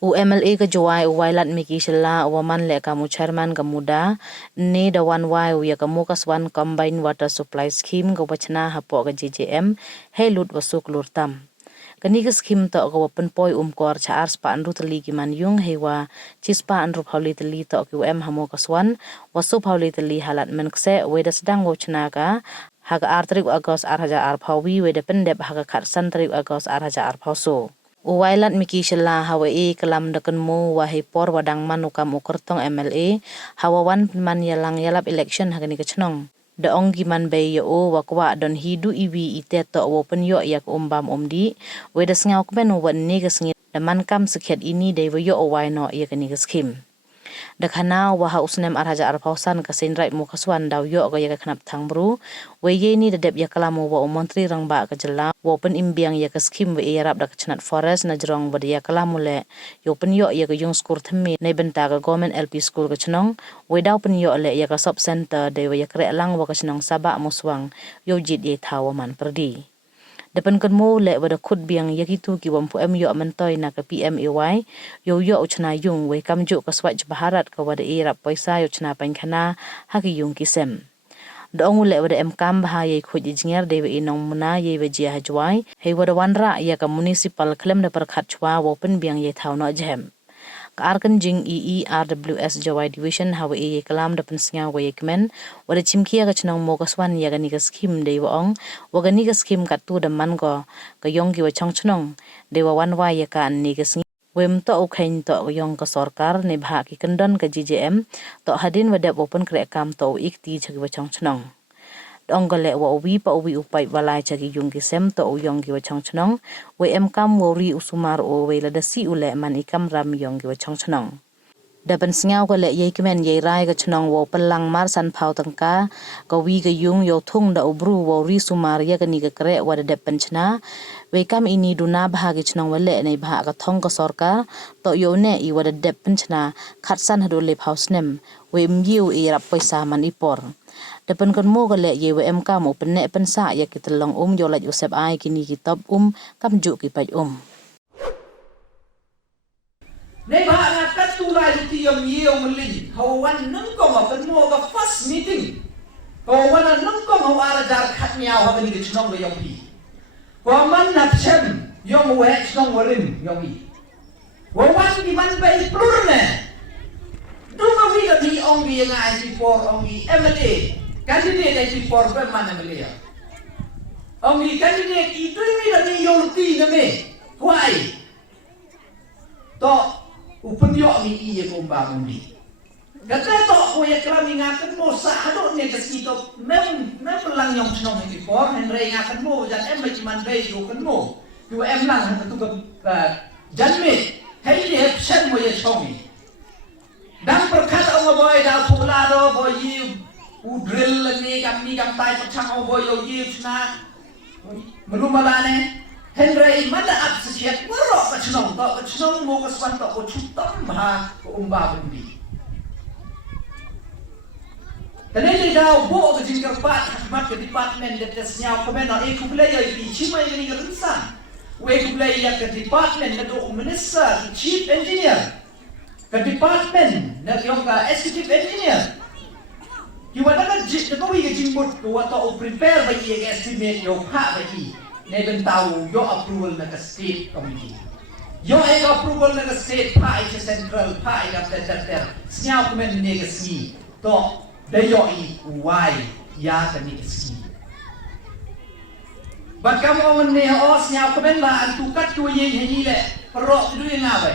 UMLA ke jawai uwailat miki shela waman le kamu chairman kemuda ni dawan wai uya ke Mookaswan Combine WS Scheme ke wachna hapo ke JJM helut wasuk klur tam. Kani ke scheme to ke wapen poi ymkor cha Rs.4 tylli ki manyung hewa chispa andru pauli tylli to ke Mookaswan wasu pauli tylli halat menkse weda sedang wachna ka haga artrik agos arhaja arpawi weda pendep haga khatsan trik agos arhaja arpauso. Uwailat miki shela hawa kelam dakan mu wahi por wadang manukam ukertong MLA hawa wan man yalang yalap election hagani kechnong. Da onggi man bay yo wakwa don hidu iwi ite to wopen yo yak umbam umdi weda sngau kben wan ni kesngi da man kam sekhet ini day yo owai no yakani keskim. Dakhana waha usnem arhaja arpausan kasenrai Mookaswan daw yo ga yak khnap thangbru we ye ni dadep yakalamu wa montri rangba ka jela wopen imbiang yak skim we yarap dak chnat forest na jrong wad yakalamu le yo pen yo yak yung skur thmi nei benta ga government LP school ka chnong we daw pen yo le yak sub center de we yak re lang wa ka chnong saba muswang yo jit ye thawaman perdi. Depan kenmu le wada khut biang yakitu ki wampu yo mentoy na ka PMAY yo uchna yung we kamju ka swaj baharat ka wada irap paisa yo chna pankhana haki yung kisem. Dong le wada kam bah ye khut engineer dewe inong muna ye wajia hajwai he wada wanra ya ka municipal klem na perkhat chwa wopen biang ye thau no jem. Arkan jing RWS Jawai Division hawa kalam da pensnya wa yekmen wada chimkia ka chnong Mookaswan ya gani ka scheme de waong wa gani ka scheme ka tu da man go ka yong ki wa chong chnong de wa wan wa ya ka ni ka sng wem to ukhain to yong ka sarkar ne bha ki kandon ka JJM to hadin wada open kre kam to ikti chagi wa chong chnong onggale wa uwi pa uwi upai walai chagi yung kisem to uyong gi wa chong chnong we kam wori usumar o we la dasi ule man ikam ram yong gi wa chong chnong dapan sngau ko le ye kemen ye rai ga chnong wo pelang mar san phau tangka ka wi ga yung yo thung da ubru wo ri sumar ya ga ni ga kre wa da depan chna we kam ini duna bha gi chnong wale nei bha ga thong ka sarkar to yo ne I wa da depan chna khatsan hadu le phau snem we mgiu I rap paisa man ipor. Depan kan mo gale ye wa kamu penne pensa ya kitelong yo laj usep ai kini kitab kamju ki paj Nei ba nga katulay ti yung yong lin hawan nang ko ma kan mo ga first meeting hawan nang ko ma ara dar khat miao ha ni chnong yong pi ko man na chem yong we chnong warin yong pi wan di man bai plur ne du ma wi ga ni ong bi nga IT4 ong bi MLA candidate IT4 pe man MLA ong bi candidate itu wi ga ni yong ti na me why to upun yo mi iye ko ba mundi kata to ko ya krami ngaten mo sa hado ne kasito mem lang yong chnong ni for henry ngaten mo jan em mai man be yo kan mo yo em lang han tu ka jan me hei ye chen mo ye chomi dang perkhat ong boy da phula do boy yi u drill ni kam tai pachang ong boy yo yi chna melumalane Henry mana ab sesiat warok kecnong Mookaswan to ko chutam ha ko umba bundi. Tanay daw bo ko jingkar pat hakmat ke department de tesnya ko men ay kublay ay chimay ni rinsan. We kublay ya ke department na do minister chief engineer. Ke department na yung ka executive engineer. Kiwa na jit na ko wi jingbot ko to prepare ba yi estimate yo ha ba yi. Nei bentau yo approval na state committee yo ay approval na state pa I central pa I after snya ko men ne ski to de yo I why ya ta ni ski ba kam on ne o snya ko men la an tu kat tu yin ni le pro du nga ba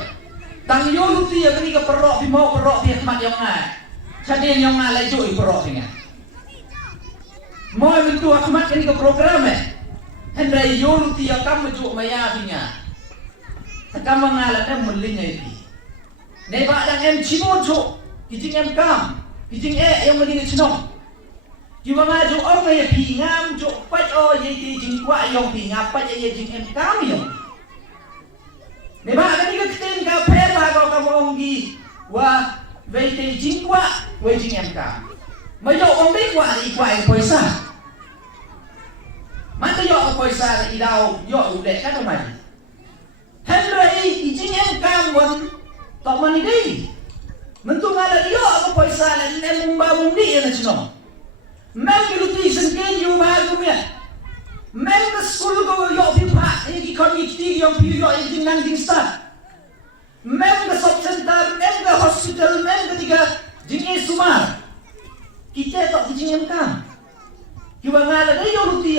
tang yo lu ti ya ni ka pro bi mo pro bi mat yo nga cha den yo nga la jo I pro nga mo min tu akmat ni ka program Henry yong ti akam maju maya pinya takam ngala em mulling ai pi nei ba dang em chimo cho kijing em kam kijing em mani chno ki ma jo ong ai pi ngam jo pat o ye ti jing kwa yong pi ngap pat ye jing em kam yong nei ba ka ni ka ten ka phe ba ko ka ong gi wa ve ti jing kwa we jing em kam ma yo ong bi kwa ni kwa ai poisa Mata yo ko isa na ilaw yo ule ka naman. Henry ijing em kam won tak mani dei mentung ada dia apa poisa le membangun dia na cino mem kiluti sengken yu bagumnya mem ke school go yo pipa ini community yang pi yo ini nang ding start mem ke shop center mem ke hospital mem ke tiga jinge sumar kita tak dijingem kam kiwa ngala dei yo luti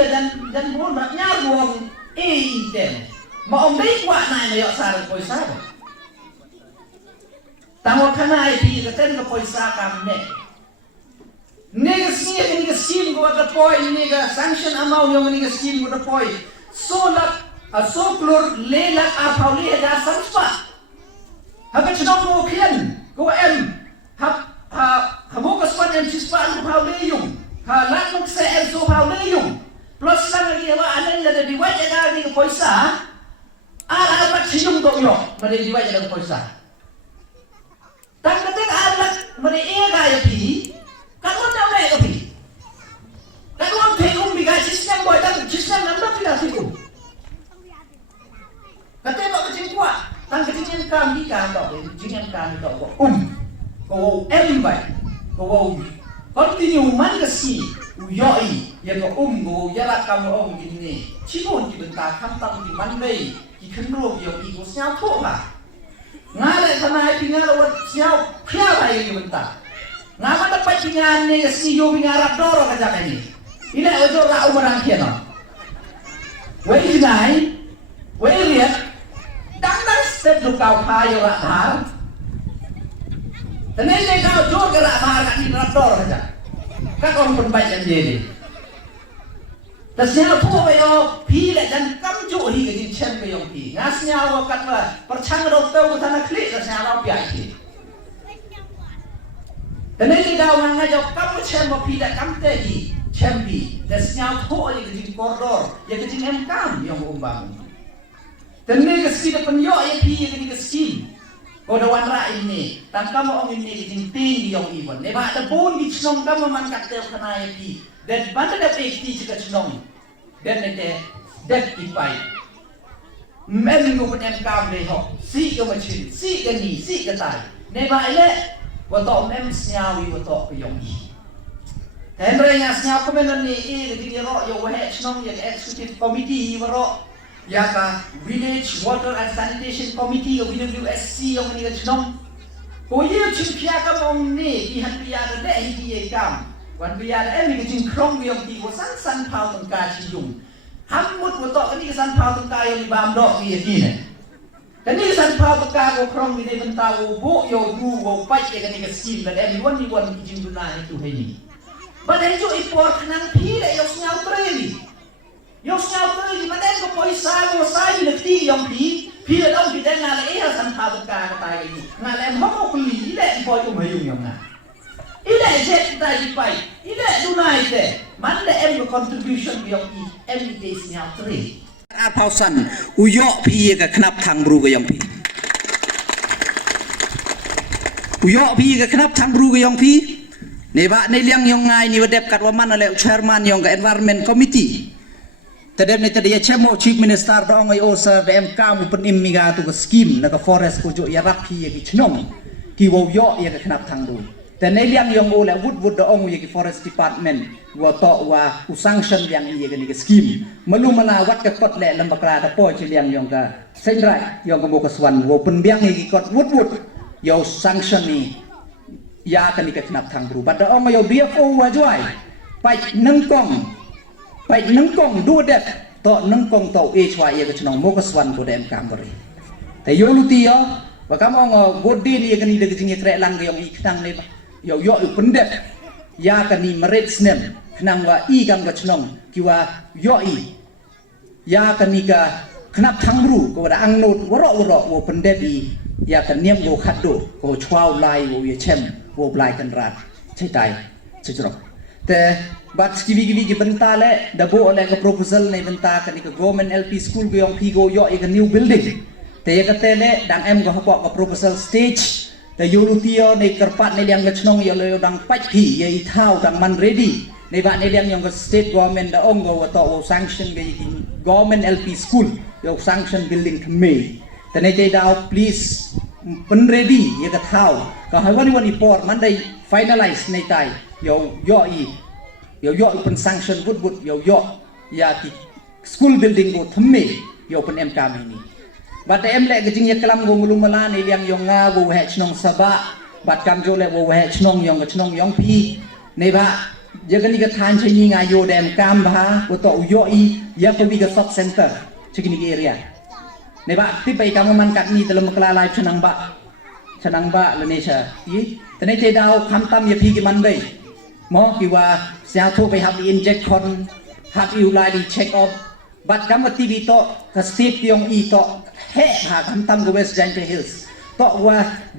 dan bon nak nyar wong item ma om dei kwa nai yo sar poisa tangwa kana pi ka ten ka poisa kam ne nega sini scheme go the point nega sanction amount yung nega scheme go the point so lak so klur le lak a pauli da samspa ha chno mo khian go em ha Mookaswan em chispa lu pauli yung ha lak muk se em so pauli yung plus sang lagi wa anen la de diwai da ni poisa ala ba chiyung do yo ma de diwai da poisa tang ka tek ala ma de e ga ya pi kamu tak boleh kopi. Dan orang pengum bigar sistem buat dan sistem nanda tidak siku. Kata tak kecil kuat, tang kecil kami kan tak, kecil kami tak kau kau baik, kau continue man kesi, uyoi, ya kau kau jarak kamu gini. Cipun dibentak, hantam di mandai, di kenro yang ikut siapa tu lah. Ngalai sana tinggal orang siapa siapa yang dibentak. Ngapa dapat pingan ni si yo pingarap doro kajak ini. Ila ojo ra umarang kiano. Wei jinai, wei lihat, dang step du kau payo ra har. Tenai le kau jor ke ra har kat ni rap doro kajak. Kak orang pun baik jadi. Tasnya tu bayo pi le dan kam jo hi ke jin chen ke yong pi. Ngasnya wa kat wa perchang do tau ke tanah klik tasnya ra pi ai. Dan ini dah orang ngajak kamu cembo tidak kamu tadi cembi dan senyap ho yang kecil koridor yang kecil emkam yang umbang. Dan ini kecil penyo yang pi yang kecil. Koda wanra ini dan kamu orang ini kecil tinggi yang iwan. Leba ada bon di cenong kamu mangkat ter kena yang pi dan banda ada pekti juga cenong dan ada dek ipai. Melu pun emkam deh ho si ke macam si ke ni si ke tai. Leba ele watok mem snyawi watok peyongi. Henry nya snyaw komen ni di ro yo wahe chnong ya executive committee waro ya ka village water and sanitation committee of WSC yang ni chnong. Ko ye chin pia ka mong ni ki han pia de hi ye kam. Wan pia de ni chin krong yang ki wo san phao tong ka chi yung. Ham mut watok ni san phao tong ka yang bam dok ni ki ne. Dan ini san pau tukar go krong ni bentau bo yo du go pai ke ni ke skill dan everyone ni wan kijing duna itu heni. Badan jo ipor nang pi le yo snyau treli. Yo snyau treli badan ko poisa go sai le ti yong pi le dong di den ngale e san pau tukar ka tai ni. Ngale mo ko li le po yo mayung yong na. Ile jet dai pai. Ile duna ite. Man le em contribution yo pi em ni snyau treli. Pausan uyok pi ke kenap tang bru ke yang pi uyok pi ke kenap tang bru ke yang pi neba ne liang yang ngai ni wadep kat waman ale chairman yang ke environment committee tadem ne tadi chemo chief minister dong ai osa dem kam pen immiga tu ke scheme na ke forest ko jo ya rap pi ke chnong ki wo yo ya ke kenap tang bru dan ne liang yang ole wood dong ya ke forest department wa to wa sanction yang ia ke scheme malu mana wat ke kot le lembakra ta po chi liang yang ka sendrai yang ke Mookaswan wo penbiang ni kot wood yo sanction ni ya kan ni ke knap thang bru bad ong yo BFO wa joai pai nang kong du det to nang kong to e chwa ye ke chnong Mookaswan ko dem kam bari te yo luti yo wa kam ong godi ni ke ni de jing kre lang yo i knang ne yo pendet ya kan ni merit snem kenang wa i gam ga chnong kiwa yoi ya kan ni ka knap thangru ko da angnot woro wo pendebi ya kan niam go khaddo ko chwau lai wo ye chem wo blai kan rat chaitai chujro te bat skibi gi bentale da bo ole ko proposal nei benta kan ni ka government LP school go yong pi go yo e ka new building te ya ka tele dang em go hapo ko proposal stage da yulutio nei kerpat nei yang ga chnong yo le dang pai pi ye thau dang man readyในบ้านในเรื่องยังก็ state government ได้องค์ว่าต่อ sanction ไป government LP school ยก sanction building ทำไมแต่ในใจดาว please pen ready ya ka thau ka haiwan wan ipor man dai finalize nei tai yo pen sanction wood yo ya ki school building go thumme yo pen em kam ini bat em le gejing ya kelam go ngulung mala ni liang yo nga go he chnong saba bat kam jo le go he chnong yong pi nei ba ya gani ka than che ni nga yo dem kam ba go to yo ya ko bi ka shop center chikini area nei ba ti pai kam man kat ni dalam kala live chanang ba le ne cha yi tane che dau kham tam ya phi ki man dai mo ki wa sia tho pai hab inject kon hab you lai check off bat kam ti bi to ka step yong to he ha kham tam go west giant hills to wa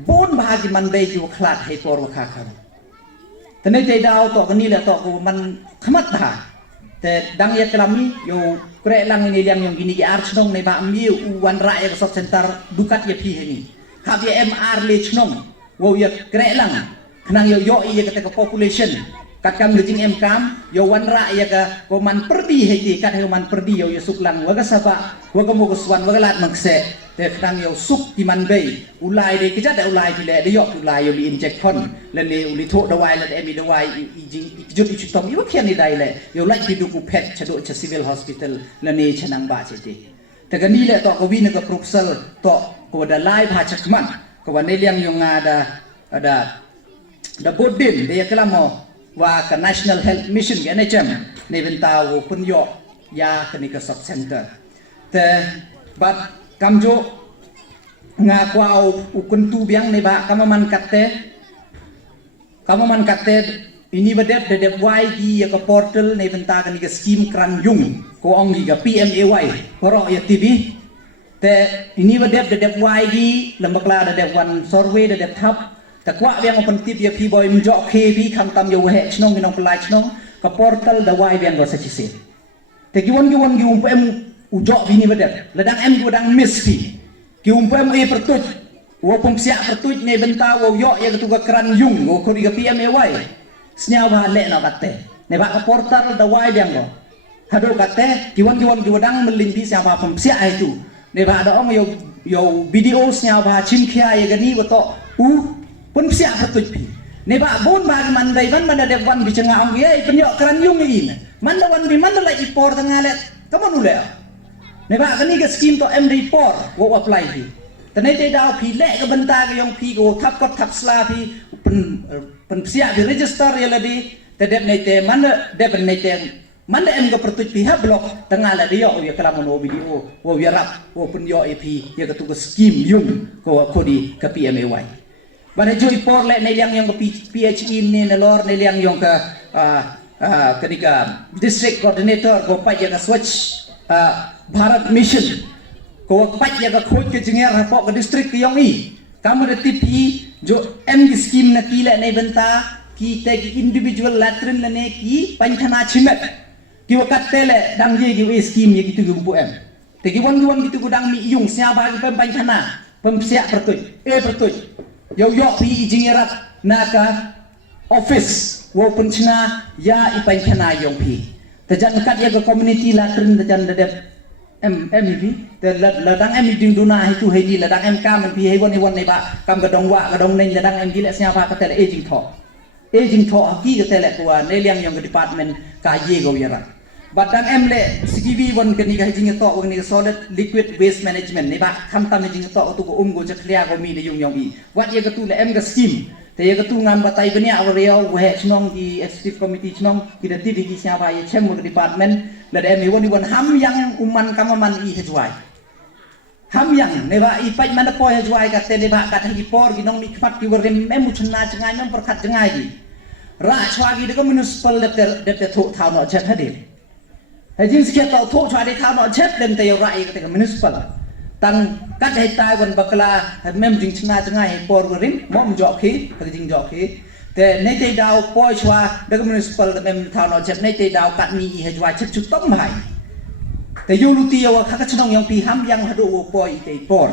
bon ba ki man dai ju khlat hai por wa kha kham tane che dau to ni la to ko man khmat ba te dang ya kelami yo kre lang ini liang yang gini ki ar chnong nei ba mi u wan ra ya shop center dukat ya phi ni hab ya mr le chnong wo ya kre lang khnang yo ya ka ka population kat kam lejing em kam yo wan ra ya ka ko man perdi heti kat he man perdi yo suklang wa ka sapa wa ka Mookaswan wa ka lat makse te khnang yo suk ti man bei ulai de ki ja da ulai ti le de yo ulai yo li inject kon le ne uli tho dawai le emi dawai i jing i jut i chutom i wa khian ni dai le yo lai ti du ku pet chado cha civil hospital le ne chanang ba che ti te ka ni le to ko wi ne ka proposal to ko da lai pha chakman ko wa ne liang yo nga da bodin de ya kelamo wa ka national health mission ke NHM ne benta wo pun yo ya ka ni ka sub center te bat kamjo nga kwao ukun tu biang ne ba kamaman katte ini badep de wai gi ya ka portal ne benta ka ni ka scheme kran yung ko ong gi ka PMAY koro ya TV te ini badep de wai gi lambakla de wan survey de thap ta kwa biang open tip ya pi boy mjo kv kham tam yo he chnong ni nong plai chnong ka portal da wai biang go sa chi se te ki won em ujo bini badep ladang em go dang miss pi ki em e pertuj wo pum sia pertuj ne benta wo yo ya tu ka kran yung wo ko di ka PMAY snya ba le na katte ne ba ka portal da wai biang go hado katte ki won dang melin pi sia ba pum sia ai tu ne ba da ong yo video snya ba chin khia ya gani wo to pun sia pertuj pi ne ba bon ba man dai ban man da wan bi chenga ong ye penyo kran yung ni man da wan bi man da la ipor tanga le kamu nule ne ba kani ka scheme to Rs.4 wo apply pi tane te dau pi le ka benta ka yong pi go thap kop thap sla pi pen sia di register ya ladi te dep ne te man dep ne te man da em ka pertuj pi ha blok tanga la de yo ya kala mono video wo ya rap wo pun yo ep ya ka tu ka scheme yung ko di ka PMAY bana jo ipor le ne liang yang PHE ni ne lor ne liang yang ka ketika district coordinator ko pa ya ka switch Bharat mission ko pa ya ka khoj ke jingya rapo ka district ki yong i kam re tipi jo em ki scheme na ki le ne benta ki te ki individual latrin le ne ki panchana chimet ki wakat tele dang ye ki scheme ye ki tu gumpu em te ki won ki tu dang mi yung sia ba ki panchana pem sia pertuj pertuj yo pi jingerat naka office wo punchna ya ipan chana yong pi tajan kat ya ke community latrin tajan dadep MEP te ladang em ding duna hitu hedi ladang em kam pi hewon ne ba kam gadong wa gadong nen ladang em gile sia ba ka tele aging tho ki ka tele ko ne liang yong department ka ye go yara batang em le CTV won ke ni ka jing to won ni solid liquid waste management ne ba kham tam ni jing to tu ko go ja khlia go mi ne yung yong i wat ye ka tu le em ka scheme te ye ka tu ngam batai bania awrio we chnong di executive committee chnong ki da TV ki sia ba ye chem mo department la de mi won ham yang uman kamaman i hejwai ham yang ne ba i pai man po hejwai ka te ne ba ka thi por ki nong ni khat ki wor rem em chna changai nam par khat changai gi ra chwa gi de ko municipal de tho thau no chat hade hajin ske tau tho chwa de thau no chat dem te yo rai ka te municipal tang kat hai tai wan bakla mem jing chna changai por go rim mom jo khi ka jing jo khi te nei te dau poi chwa de municipal de mem thau no chat nei te dau kat ni i hejwai chat chu tom hai te yu lu ti yo ka ka chnong yang pi ham yang hadu poi te por